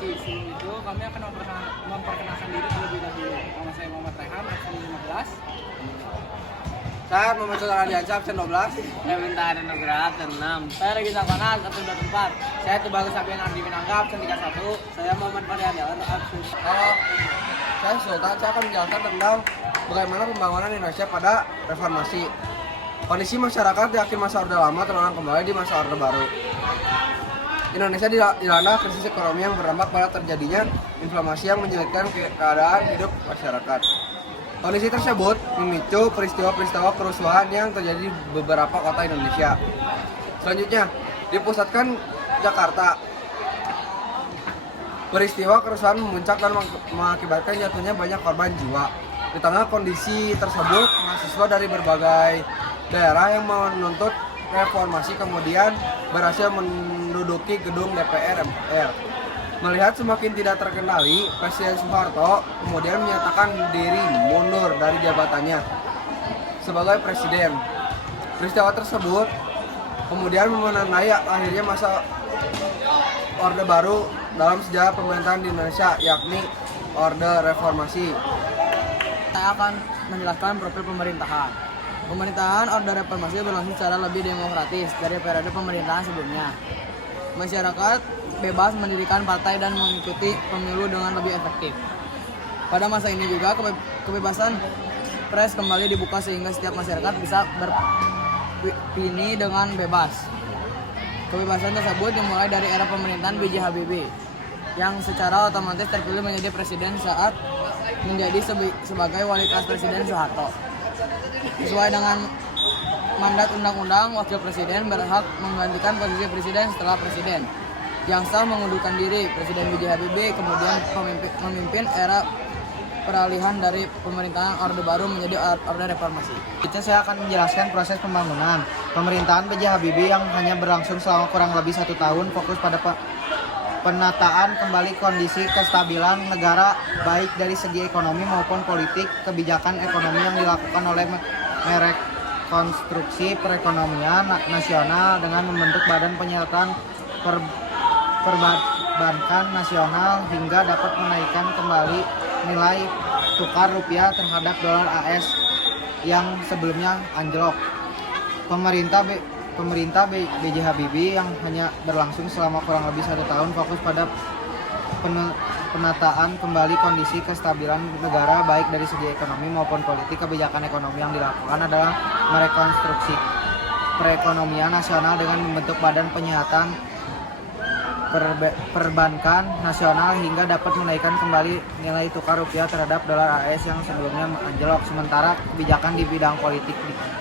Reformasi. Sebelum itu, kami akan memperkenalkan diri terlebih dahulu. Nama saya Muhammad Rehan, absen 15. Saya Muhammad Sultan Ardiansyah, absen 12. Saya Winta Nugraha, absen 6. Saya Regina Panas, absen 24. Saya Tubagus Sabian Ardi Winangga, absen 31. Saya Muhammad Mariandalan, absen. Halo, saya Sultan. Saya akan menjelaskan tentang bagaimana pembangunan Indonesia pada reformasi. Kondisi masyarakat di akhir masa Orde Lama terulang kembali di masa Orde Baru. Indonesia dilanda krisis ekonomi yang berdampak pada terjadinya inflasi yang menyulitkan keadaan hidup masyarakat. Kondisi tersebut memicu peristiwa-peristiwa kerusuhan yang terjadi di beberapa kota Indonesia. Selanjutnya, dipusatkan Jakarta. Peristiwa kerusuhan memuncak dan mengakibatkan jatuhnya banyak korban jiwa. Di tengah kondisi tersebut, mahasiswa dari berbagai daerah yang menuntut reformasi kemudian berhasil menduduki gedung DPR MPR. Melihat semakin tidak terkendali, Presiden Soeharto kemudian menyatakan diri mundur dari jabatannya sebagai presiden. Peristiwa tersebut kemudian menandai akhirnya masa Orde Baru dalam sejarah pemerintahan di Indonesia, yakni Orde Reformasi. Saya akan menjelaskan profil pemerintahan. Pemerintahan Orde Reformasi berlangsung secara lebih demokratis dari periode pemerintahan sebelumnya. Masyarakat bebas mendirikan partai dan mengikuti pemilu dengan lebih efektif. Pada masa ini juga kebebasan pers kembali dibuka sehingga setiap masyarakat bisa beropini dengan bebas. Kebebasan tersebut dimulai dari era pemerintahan B.J. Habibie yang secara otomatis terpilih menjadi presiden saat menjadi sebagai wali kelas Presiden Soeharto. Sesuai dengan mandat undang-undang, wakil presiden berhak menggantikan posisi presiden setelah presiden yang sah mengundurkan diri. Presiden B.J. Habibie kemudian memimpin era peralihan dari pemerintahan Orde Baru menjadi Orde Reformasi. Saya akan menjelaskan proses pembangunan. Pemerintahan B.J. Habibie yang hanya berlangsung selama kurang lebih 1 tahun fokus pada penataan kembali kondisi kestabilan negara baik dari segi ekonomi maupun politik. Kebijakan ekonomi yang dilakukan oleh merekonstruksi perekonomian nasional dengan membentuk Badan Penyertaan Perbankan Nasional hingga dapat menaikkan kembali nilai tukar rupiah terhadap dolar AS yang sebelumnya anjlok. Pemerintah B.J. Habibie yang hanya berlangsung selama kurang lebih 1 tahun fokus pada penataan kembali kondisi kestabilan negara baik dari segi ekonomi maupun politik. Kebijakan ekonomi yang dilakukan adalah merekonstruksi perekonomian nasional dengan membentuk Badan Penyihatan Perbankan Nasional hingga dapat menaikkan kembali nilai tukar rupiah terhadap dolar AS yang sebelumnya anjlok. Sementara kebijakan di bidang politik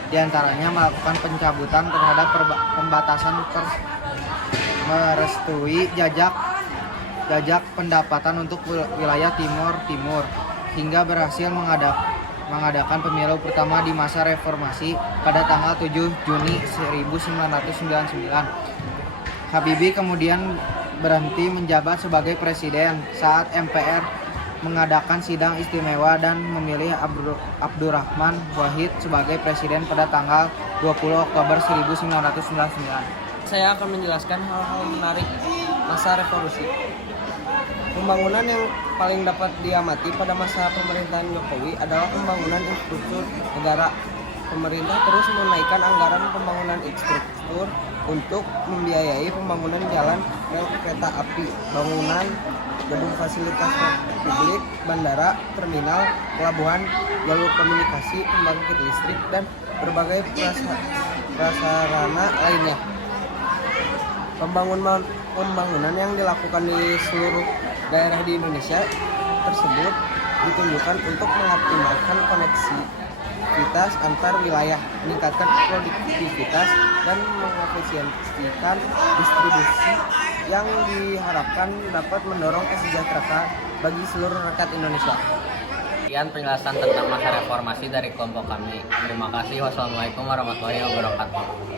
diantaranya melakukan pencabutan terhadap pembatasan merestui jajak pendapatan untuk wilayah Timur hingga berhasil mengadakan pemilu pertama di masa reformasi pada tanggal 7 Juni 1999. Habibie kemudian berhenti menjabat sebagai presiden saat MPR mengadakan sidang istimewa dan memilih Abdurrahman Wahid sebagai presiden pada tanggal 20 Oktober 1999. Saya akan menjelaskan hal-hal menarik masa revolusi. Pembangunan yang paling dapat diamati pada masa pemerintahan Jokowi adalah pembangunan infrastruktur negara. Pemerintah terus menaikkan anggaran pembangunan infrastruktur untuk membiayai pembangunan jalan, rel kereta api, bangunan gedung fasilitas publik, bandara, terminal, pelabuhan, jalur komunikasi, pembangkit listrik, dan berbagai prasarana lainnya. Pembangunan yang dilakukan di seluruh daerah di Indonesia tersebut ditunjukkan untuk mengoptimalkan koneksivitas antar wilayah, meningkatkan produktivitas, dan mengefisiensikan distribusi yang diharapkan dapat mendorong kesejahteraan bagi seluruh rakyat Indonesia. Sekian penjelasan tentang masa reformasi dari kelompok kami. Terima kasih. Wassalamualaikum warahmatullahi wabarakatuh.